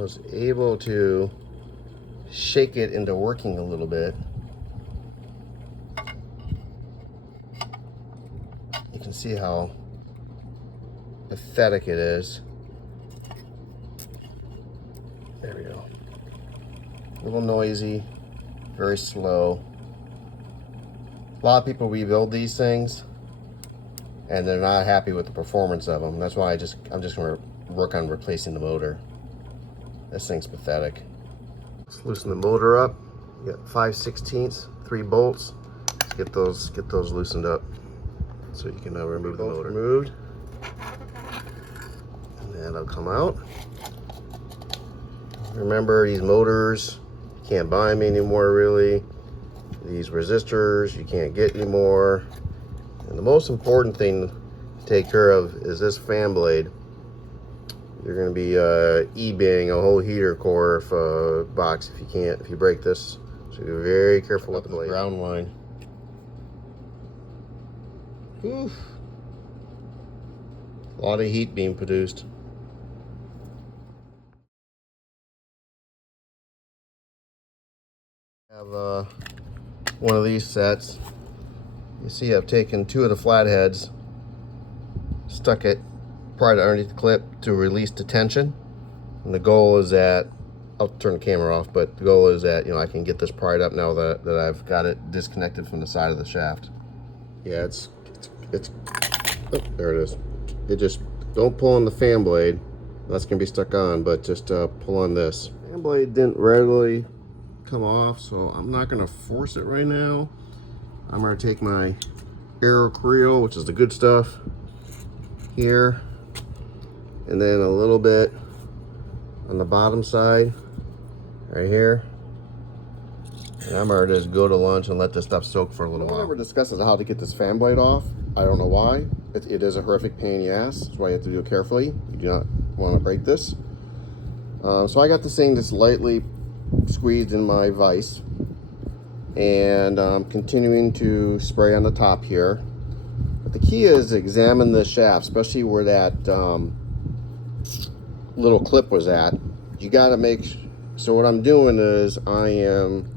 was able to shake it into working a little bit. You can see how pathetic it is. There we go. A little noisy, very slow. A lot of people rebuild these things and they're not happy with the performance of them. That's why I'm just going to work on replacing the motor. This thing's pathetic. Let's loosen the motor up. You got 5/16, 3 bolts. Get those loosened up so you can remove the motor. Removed, and then it'll come out. Remember, these motors, you can't buy them anymore really. These resistors you can't get anymore. And the most important thing to take care of is this fan blade. You're going to be eBaying a whole heater core box if you break this. So be very careful with the blade. Ground line. Oof. A lot of heat being produced. I have one of these sets. You see I've taken 2 of the flatheads, stuck it pried it underneath the clip to release the tension. And the goal is that, I'll turn the camera off, but the goal is that, I can get this pried up now that I've got it disconnected from the side of the shaft. Yeah, it's oh, there it is. It just, don't pull on the fan blade. That's gonna be stuck on, but just pull on this. Fan blade didn't readily come off, so I'm not gonna force it right now. I'm gonna take my Aero Creel, which is the good stuff, here, and then a little bit on the bottom side, right here. And I'm gonna just go to lunch and let this stuff soak for a little while. No one ever discusses how to get this fan blade off. I don't know why. It is a horrific pain in the ass. That's why you have to do it carefully. You do not want to break this. So I got this thing just lightly squeezed in my vise, and I'm continuing to spray on the top here. But the key is to examine the shaft, especially where that little clip was at. You got to make, so what I'm doing is I am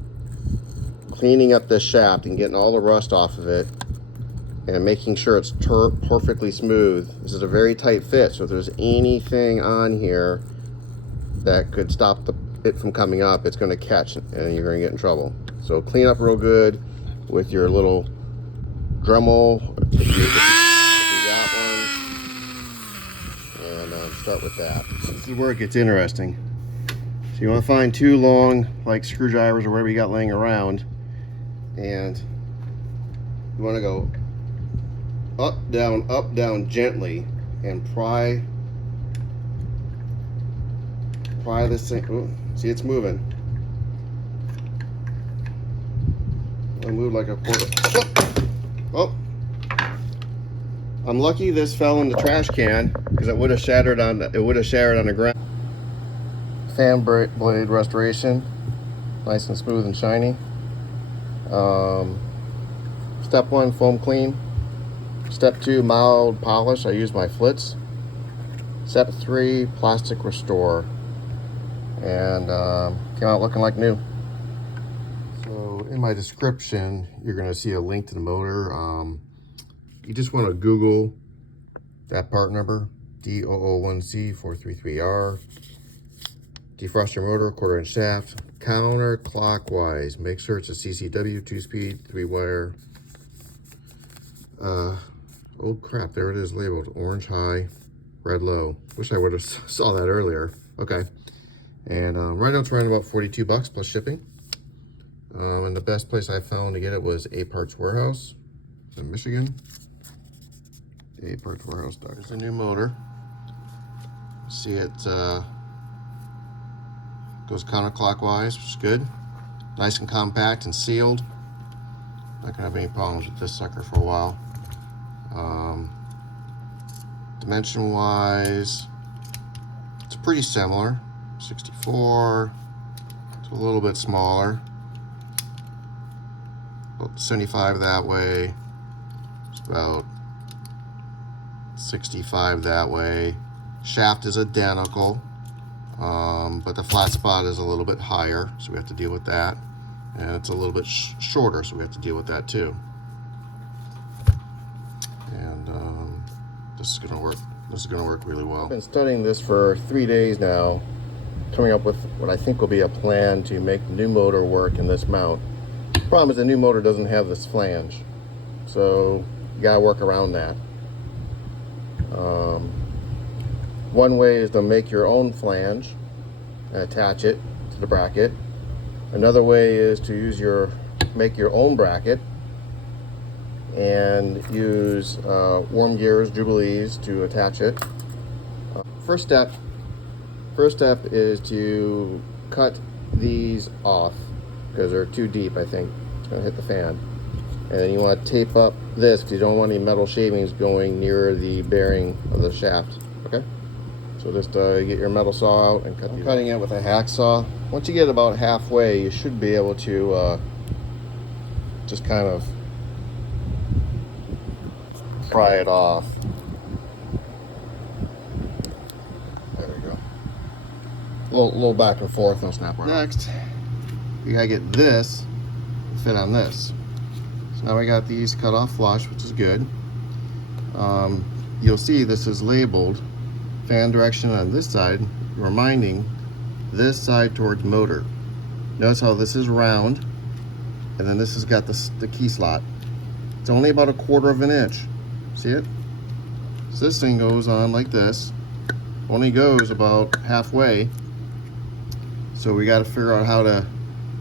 cleaning up this shaft and getting all the rust off of it and making sure it's perfectly smooth. This is a very tight fit, so if there's anything on here that could stop it from coming up, it's going to catch and you're going to get in trouble. So clean up real good with your little Dremel if you got one, and start with that. This is where it gets interesting. So you want to find 2 long, like, screwdrivers or whatever you got laying around, and you want to go up, down gently, and pry this thing. Ooh, see, it's moving. I move like a quarter. Oh, I'm lucky this fell in the trash can, because it would have shattered on the ground. Fan blade restoration, nice and smooth and shiny. Step 1, foam clean. Step 2, mild polish. I use my Flitz. Step 3, plastic restore. And came out looking like new. So in my description, you're going to see a link to the motor. You just want to Google that part number, D001C433R. Defrost your motor, 1/4 inch shaft, counterclockwise. Make sure it's a CCW, 2-speed, 3-wire. Oh crap, there it is labeled, orange high, red low. Wish I would have saw that earlier. Okay, and right now it's around about $42 plus shipping. And the best place I found to get it was A Parts Warehouse in Michigan. A Parts Warehouse. There's a new motor. See it goes counterclockwise, which is good. Nice and compact and sealed. Not gonna have any problems with this sucker for a while. Dimension wise, it's pretty similar. 64, it's a little bit smaller. About 75 that way. It's about 65 that way. Shaft is identical. but the flat spot is a little bit higher, so we have to deal with that. And it's a little bit shorter, so we have to deal with that too. And this is gonna work. This is gonna work really well. I've been studying this for 3 days now, coming up with what I think will be a plan to make the new motor work in this mount. The problem is the new motor doesn't have this flange, so you gotta work around that. One way is to make your own flange and attach it to the bracket. Another way is to make your own bracket and use worm gears, jubilees to attach it. First step is to cut these off because they're too deep, I think. It's gonna hit the fan. And then you want to tape up this because you don't want any metal shavings going near the bearing of the shaft, okay? So just get your metal saw out and cut. I'm cutting it with a hacksaw. Once you get about halfway, you should be able to just kind of pry it off. There we go. A little back and forth, no snap right. Next, you gotta get this to fit on this. So now we got these cut off flush, which is good. You'll see this is labeled fan direction on this side, reminding this side towards motor. Notice how this is round, and then this has got the key slot. It's only about 1/4 of an inch. See it? So this thing goes on like this, only goes about halfway. So we got to figure out how to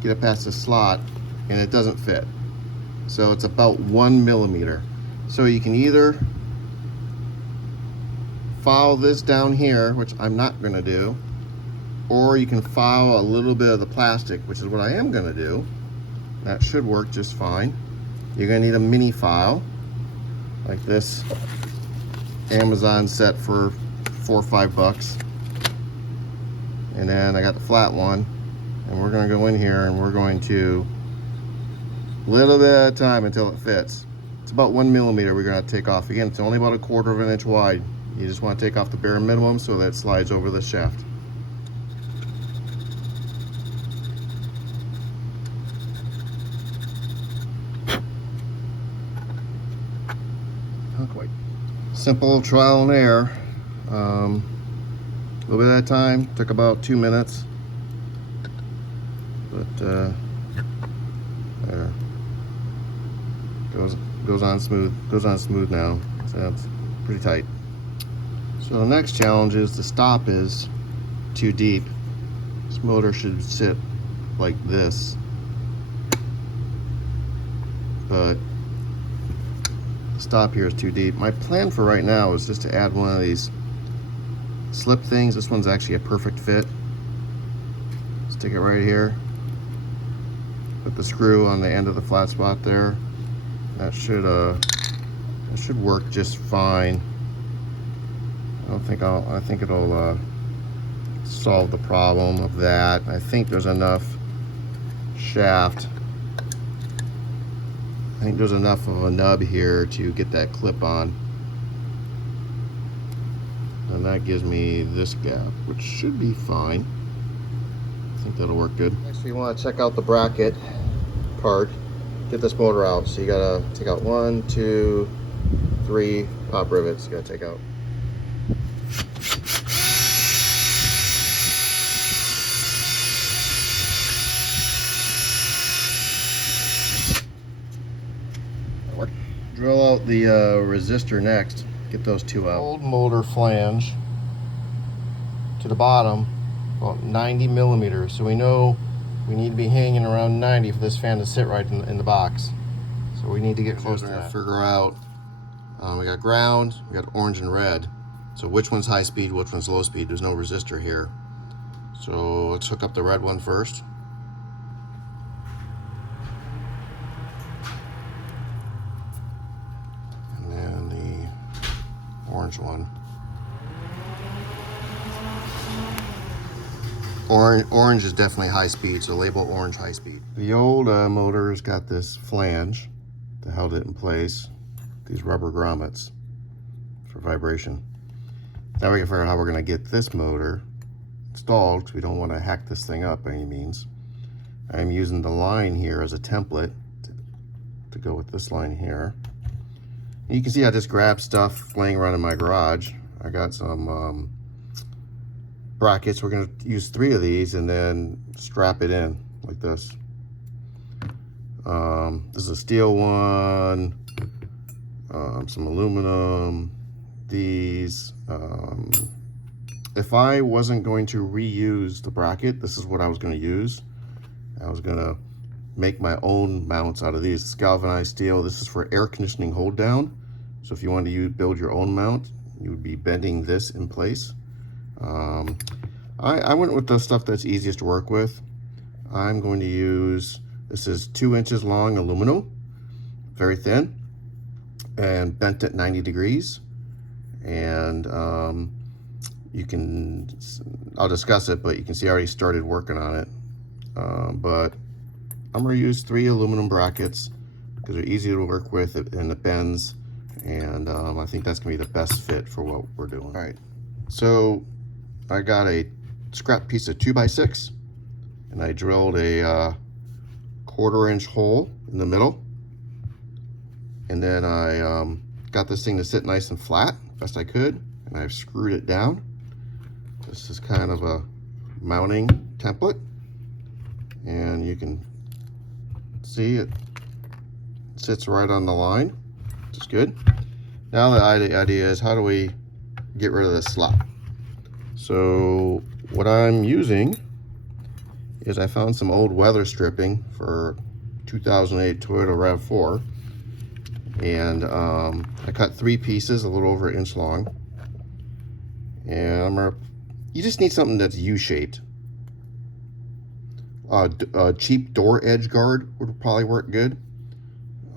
get it past the slot, and it doesn't fit. So it's about 1 millimeter. So you can either file this down here, which I'm not going to do, or you can file a little bit of the plastic, which is what I am going to do. That should work just fine. You're going to need a mini file like this Amazon set for $4 or $5. And then I got the flat one, and we're going to go in here and we're going to little bit at a time until it fits. It's about 1 millimeter we're going to take off. Again, it's only about 1/4 of an inch wide. You just want to take off the bare minimum so that it slides over the shaft. Not quite. Simple trial and error. A little bit at a time. Took about 2 minutes. But there. Goes on smooth now. So it's pretty tight. So the next challenge is the stop is too deep. This motor should sit like this, but the stop here is too deep. My plan for right now is just to add one of these slip things. This one's actually a perfect fit. Stick it right here. Put the screw on the end of the flat spot there. That should work just fine. I think it'll solve the problem of that. I think there's enough shaft. I think there's enough of a nub here to get that clip on. And that gives me this gap, which should be fine. I think that'll work good. Next, you want to check out the bracket part. Get this motor out. So you gotta take out 1, 2, 3 pop rivets. You gotta take out. Drill out the resistor next. Get those 2 out. Old motor flange to the bottom, about 90 millimeters. So we know we need to be hanging around 90 for this fan to sit right in the box. So we need to get close to that. Figure out, we got ground, we got orange and red. So which one's high speed, which one's low speed? There's no resistor here. So let's hook up the red one first. And then the orange one. Orange is definitely high speed, so label orange high speed. The old motor's got this flange that held it in place, these rubber grommets for vibration. Now we can figure out how we're going to get this motor installed because we don't want to hack this thing up by any means. I'm using the line here as a template to go with this line here. And you can see I just grabbed stuff laying around in my garage. I got some brackets. We're going to use 3 of these and then strap it in like this. This is a steel one, some aluminum, these. If I wasn't going to reuse the bracket, this is what I was going to use. I was going to make my own mounts out of these. It's galvanized steel. This is for air conditioning hold down. So if you wanted to build your own mount, you would be bending this in place. I went with the stuff that's easiest to work with. I'm going to use, this is 2 inches long aluminum, very thin, and bent at 90 degrees. And you can, I'll discuss it, but you can see I already started working on it. But I'm going to use 3 aluminum brackets because they're easy to work with and it bends. And I think that's going to be the best fit for what we're doing. All right, so I got a scrap piece of 2x6 and I drilled a 1/4 inch hole in the middle. And then I got this thing to sit nice and flat best I could, and I've screwed it down. This is kind of a mounting template, and you can see it sits right on the line, which is good. Now the idea is, how do we get rid of this slop? So what I'm using is I found some old weather stripping for 2008 Toyota RAV4, and I cut 3 pieces a little over 1 inch long, and you just need something that's U-shaped. A cheap door edge guard would probably work good.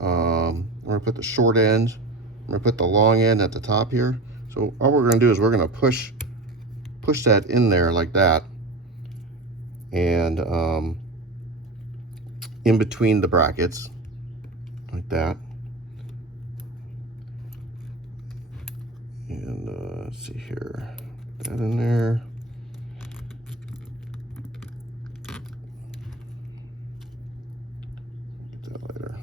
I'm gonna put the short end, I'm gonna put the long end at the top here. So all we're gonna do is we're gonna push that in there like that, and in between the brackets like that. And let's see here, put that in there. Get that later.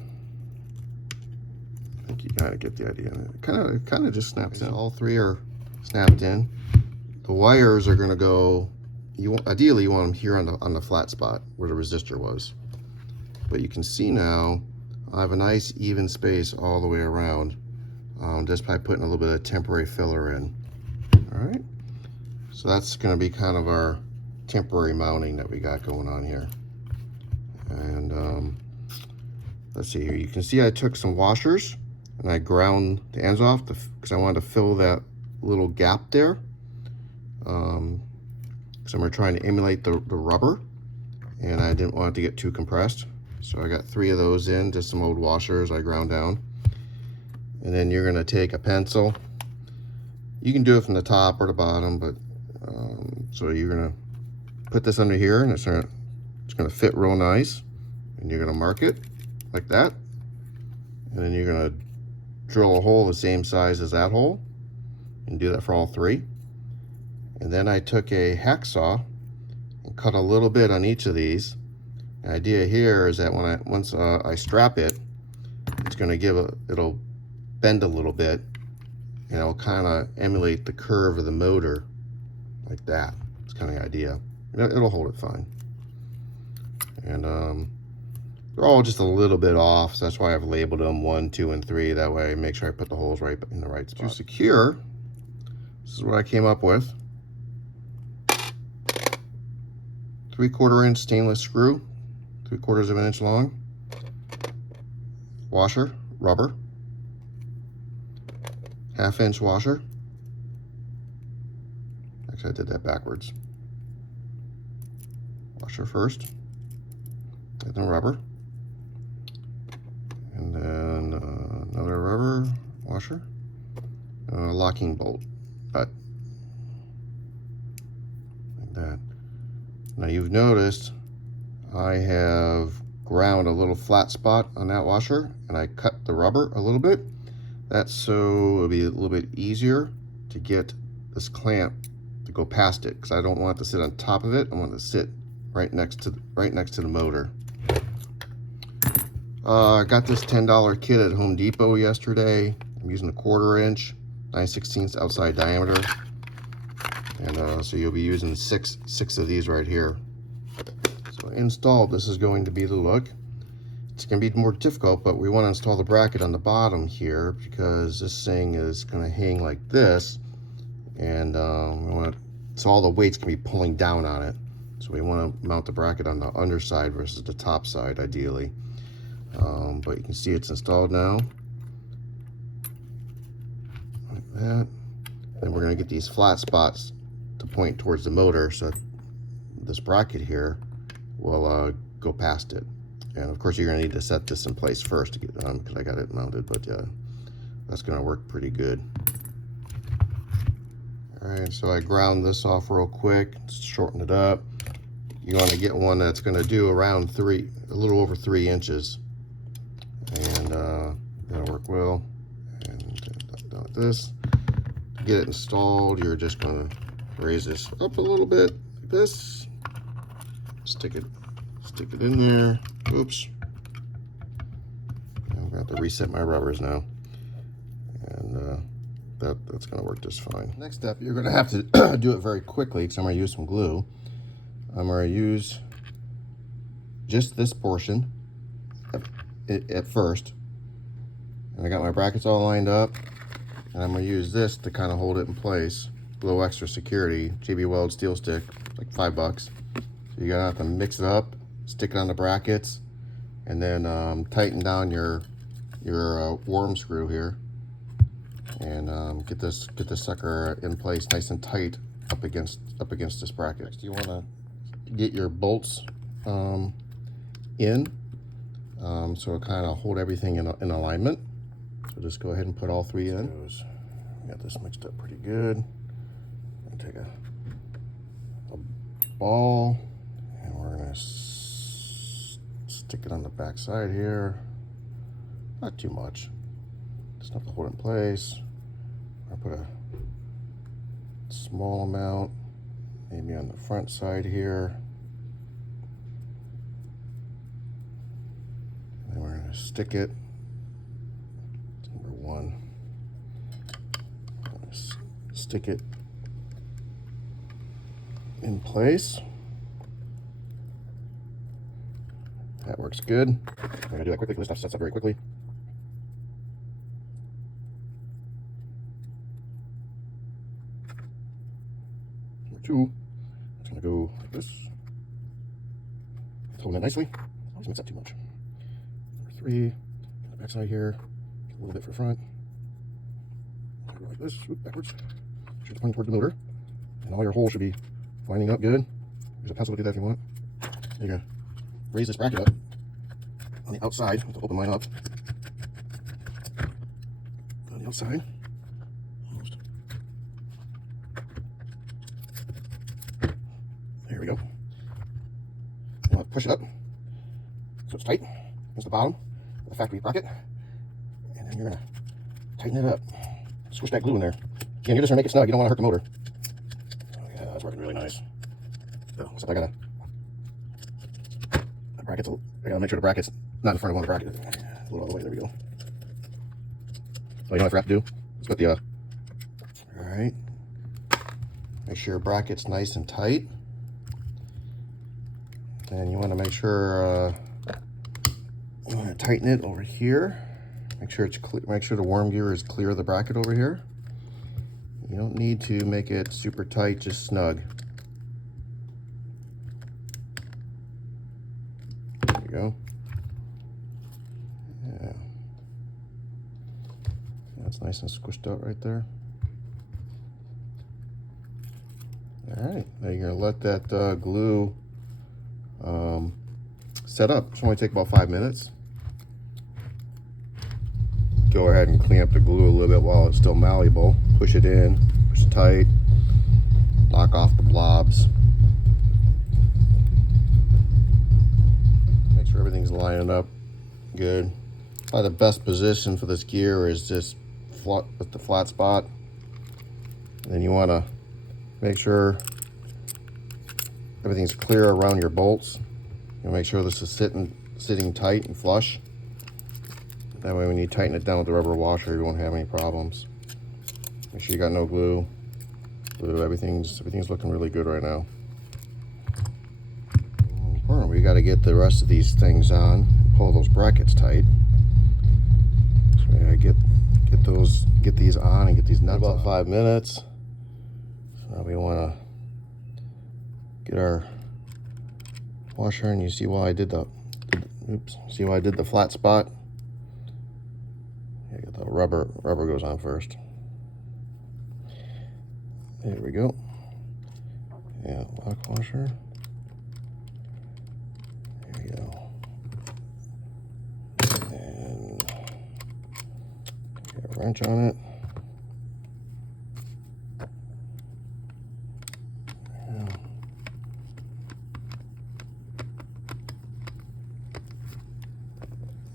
I think you gotta get the idea. It kind of just snaps in. All 3 are snapped in. The wires are gonna go. Ideally you want them here on the flat spot where the resistor was. But you can see now I have a nice even space all the way around. Just by putting a little bit of temporary filler in. All right, so that's going to be kind of our temporary mounting that we got going on here. And let's see here, you can see I took some washers and I ground the ends off because I wanted to fill that little gap there, because I'm trying to emulate the rubber, and I didn't want it to get too compressed. So I got 3 of those in, just some old washers I ground down. And then you're going to take a pencil. You can do it from the top or the bottom, but so you're going to put this under here, and it's going to fit real nice. And you're going to mark it like that. And then you're going to drill a hole the same size as that hole, and do that for all 3. And then I took a hacksaw and cut a little bit on each of these. The idea here is that once I strap it, it's going to it'll bend a little bit, and it'll kind of emulate the curve of the motor like that. It's kind of the idea. It'll hold it fine. And they're all just a little bit off, so that's why I've labeled them 1, 2, and 3. That way I make sure I put the holes right in the right spot. To secure, this is what I came up with. 3/4 inch stainless screw, 3/4 inch long, washer, rubber, 1/2 inch washer. Actually, I did that backwards. Washer first, and then rubber, and then another rubber washer, and a locking bolt nut, like that. Now you've noticed I have ground a little flat spot on that washer, and I cut the rubber a little bit. That's so it'll be a little bit easier to get this clamp to go past it, because I don't want it to sit on top of it. I want it to sit right next to the motor. I got this $10 kit at Home Depot yesterday. I'm using a 1/4 inch, 9/16 outside diameter, and so you'll be using six of these right here. So installed, this is going to be the look. It's going to be more difficult, but we want to install the bracket on the bottom here because this thing is going to hang like this, and so all the weight's going to be pulling down on it. So we want to mount the bracket on the underside versus the top side, ideally. But you can see it's installed now, like that. Then we're going to get these flat spots to point towards the motor, so this bracket here will go past it. And of course, you're going to need to set this in place first to get because I got it mounted, but that's going to work pretty good. All right, so I ground this off real quick, shorten it up. You want to get one that's going to do around a little over 3 inches, and that'll work well. And like this. To get it installed, you're just going to raise this up a little bit, like this. Stick it in there. Oops. I'm gonna have to reset my rubbers now, and that's gonna work just fine. Next step, you're gonna have to do it very quickly because I'm gonna use some glue. I'm gonna use just this portion at first, and I got my brackets all lined up, and I'm gonna use this to kind of hold it in place. A little extra security, JB Weld steel stick, like $5. So you're gonna have to mix it up, stick it on the brackets, and then tighten down your worm screw here, and get this sucker in place nice and tight up against this bracket. Next, you want to get your bolts in, so kind of hold everything in alignment. So just go ahead and put all 3 in. Got this mixed up pretty good. I'm gonna take a ball, and we're gonna stick it on the back side here. Not too much, just enough to hold it in place. I'll put a small amount maybe on the front side here, and then we're going to stick it. Number 1, stick it in place. That works good. I'm gonna do that quickly because this stuff sets up very quickly. Number 2, it's gonna go like this. It's holding it nicely. Always mix up too much. Number 3, on the back side here, get a little bit for front. Go like this, backwards. Make sure it's pointing towards the motor, and all your holes should be lining up good. There's a pencil to do that if you want. There you go. Raise this bracket up on the outside to open mine up. On the outside, almost. There we go. You want to push it up so it's tight against the bottom of the factory bracket, and then you're gonna tighten it up. Squish that glue in there. Again, you're just gonna make it snug. You don't want to hurt the motor. Oh yeah, that's working really nice. Oh, except I gotta make sure the bracket's not in front of one of the brackets. A little other way, there we go. So you know what I have to do? Let's put the, all right. Make sure your bracket's nice and tight. And you want to make sure, you want to tighten it over here. Make sure it's clear, make sure the worm gear is clear of the bracket over here. You don't need to make it super tight, just snug. There you go. Yeah. That's nice and squished out right there. All right, now you're gonna let that glue set up. It's only take about 5 minutes. Go ahead and clean up the glue a little bit while it's still malleable. Push it in, push it tight, lock off the blobs. Make sure everything's lining up good. Probably the best position for this gear is just with the flat spot. And then you want to make sure everything's clear around your bolts. You make sure this is sitting tight and flush. That way when you tighten it down with the rubber washer, you won't have any problems. Make sure you got no glue. Everything's looking really good right now. We got to get the rest of these things on. Pull those brackets tight. So we gotta get these on and get these nuts. About 5 minutes. So now we want to get our washer, and you see why I did the see why I did the flat spot. Yeah, get the rubber goes on first. There we go. Yeah, lock washer. There we go. And get a wrench on it.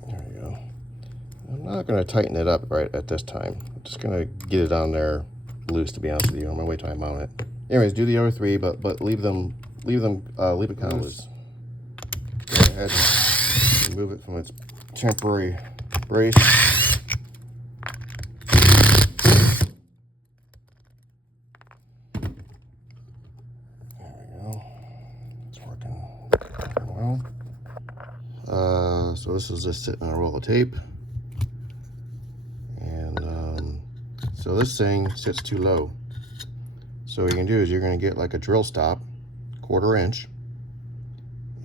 There we go. I'm not going to tighten it up right at this time. I'm just going to get it on there loose, to be honest with you. I'm going to wait till I mount it. Anyways, do the other three, but leave it kind of loose. Go ahead and remove it from its temporary brace. There we go. It's working well. So this is just sitting on a roll of tape. And so this thing sits too low. So what you can do is you're going to get like a drill stop, 1/4 inch,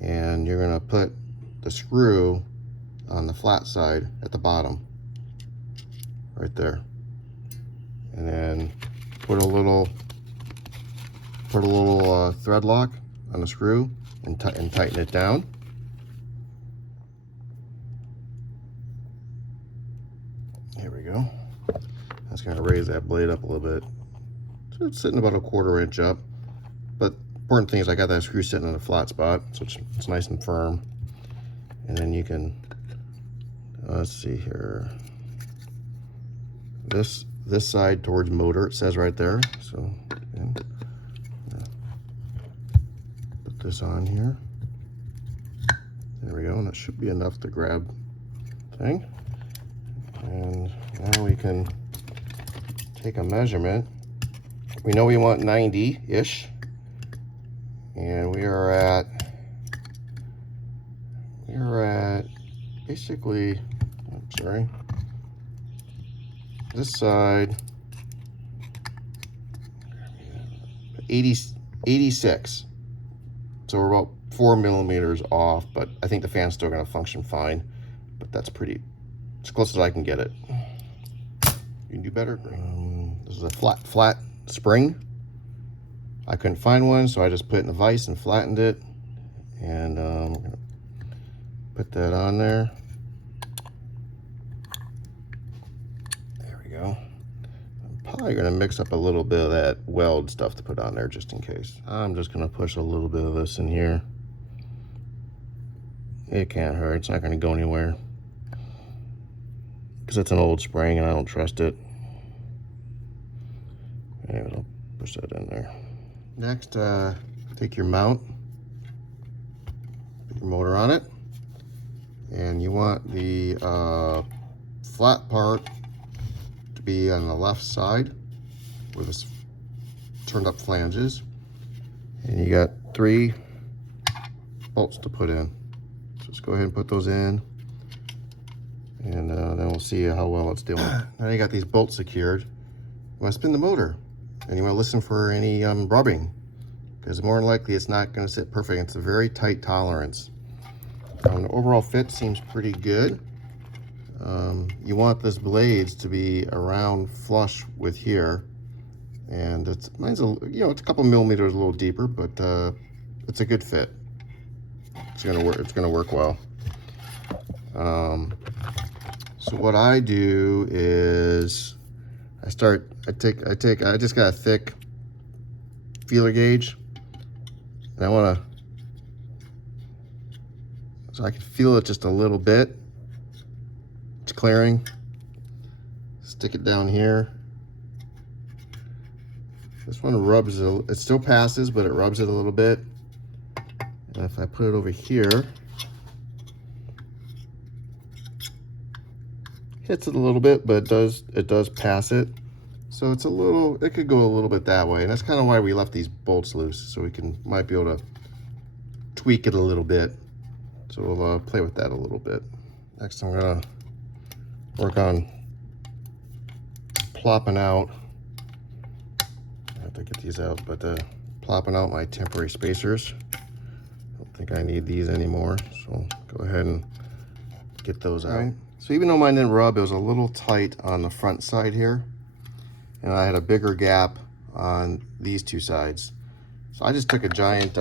and you're going to put the screw on the flat side at the bottom, right there, and then put a little thread lock on the screw and tighten it down. There we go. That's going to raise that blade up a little bit. So it's sitting about a 1/4 inch up, but important thing is I got that screw sitting in a flat spot, so it's nice and firm. And then you can, let's see here, this side towards motor, it says right there. So put this on here. There we go, and that should be enough to grab thing. And now we can take a measurement. We know we want 90-ish, and we are at basically, I'm sorry, this side 86. So we're about 4 millimeters off, but I think the fan's still going to function fine. But that's as close as I can get it. You can do better. This is a flat spring. I couldn't find one, so I just put it in the vise and flattened it. And we're gonna put that on there. There we go. I'm probably gonna mix up a little bit of that weld stuff to put on there just in case. I'm just gonna push a little bit of this in here. It can't hurt, it's not gonna go anywhere, because it's an old spring and I don't trust it. Anyways, I'll push that in there. Next, take your mount, put your motor on it, and you want the flat part to be on the left side where this turned up flanges, and you got 3 bolts to put in. So just go ahead and put those in, and then we'll see how well it's doing. Now you got these bolts secured. You want to spin the motor, and you want to listen for any rubbing, because more than likely it's not going to sit perfect. It's a very tight tolerance. The overall fit seems pretty good. You want this blades to be around flush with here, and mine's it's a couple millimeters a little deeper, but it's a good fit. It's gonna work. It's gonna work well. So what I do is I just got a thick feeler gauge, and I want to, so I can feel it just a little bit. It's clearing. Stick it down here, This one rubs it, it still passes, but it rubs it a little bit. And if I put it over here, hits it a little bit, but it does pass it. So it's a little, it could go a little bit that way. And that's kind of why we left these bolts loose, so we might be able to tweak it a little bit. So we'll play with that a little bit. Next I'm gonna work on plopping out, I have to get these out, but plopping out my temporary spacers. I don't think I need these anymore, so go ahead and get those out. Right. So even though mine didn't rub, it was a little tight on the front side here, and I had a bigger gap on these two sides. So I just took a giant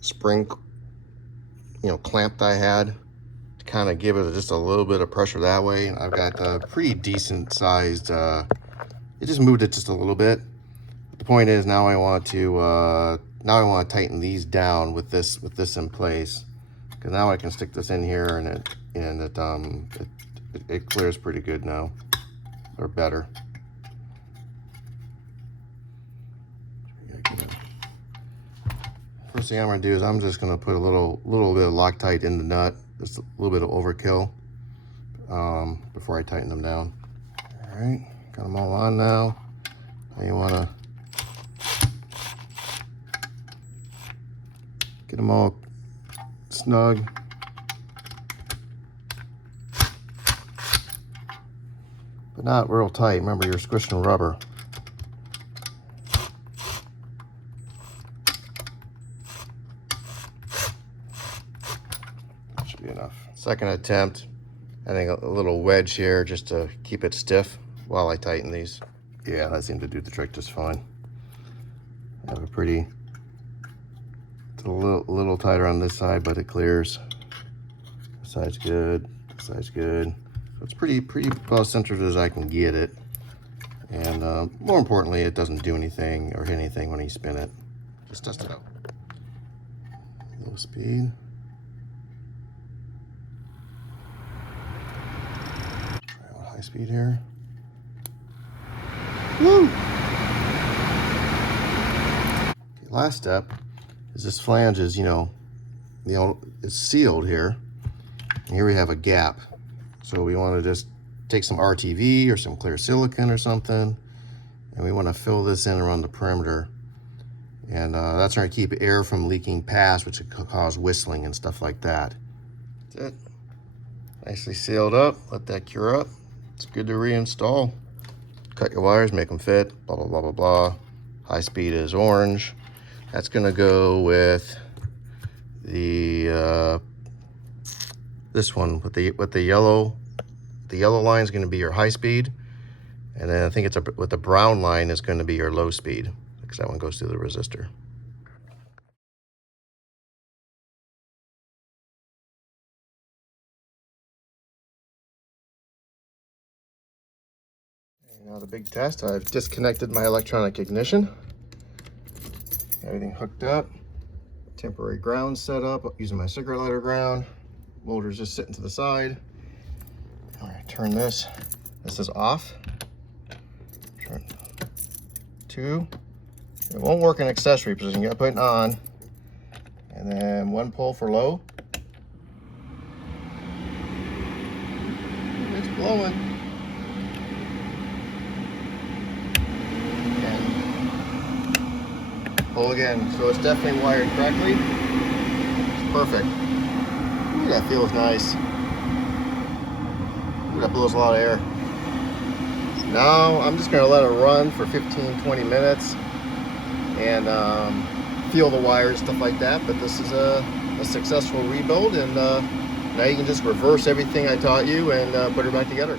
spring, clamp that I had to kind of give it just a little bit of pressure that way. And I've got a pretty decent sized, it just moved it just a little bit. But the point is now I want to tighten these down with this in place, because now I can stick this in here and it clears pretty good now, or better. First thing I'm going to do is I'm just going to put a little bit of Loctite in the nut, just a little bit of overkill before I tighten them down. All right, got them all on now. Now you want to get them all snug. But not real tight. Remember, you're squishing rubber. Should be enough. Second attempt, adding a little wedge here just to keep it stiff while I tighten these. Yeah, that seemed to do the trick just fine. I have a pretty, it's a little tighter on this side, but it clears. This side's good, this side's good. So it's pretty well centered as I can get it. And more importantly, it doesn't do anything or hit anything when you spin it. Just test it out. Low speed. Try out high speed here. Woo! Okay, last step is this flange is, it's sealed here. And here we have a gap. So we want to just take some RTV or some clear silicone or something, and we want to fill this in around the perimeter. And that's going to keep air from leaking past, which could cause whistling and stuff like that. That's it. Nicely sealed up. Let that cure up. It's good to reinstall. Cut your wires, make them fit, blah, blah, blah, blah, blah. High speed is orange. That's going to go with the this one with the yellow. The yellow line is going to be your high speed, and then I think with the brown line is going to be your low speed, because that one goes through the resistor. And now the big test. I've disconnected my electronic ignition. Everything hooked up. Temporary ground set up using my cigarette lighter ground. Motor's just sitting to the side. All right, turn this. This is off. Turn 2. It won't work in accessory position. You gotta put it on. And then 1 pull for low. It's blowing. And pull again. So it's definitely wired correctly. It's perfect. Ooh, that feels nice. Ooh, that blows a lot of air. Now I'm just going to let it run for 15-20 minutes and feel the wires, stuff like that. But this is a successful rebuild, and now you can just reverse everything I taught you and put it back together.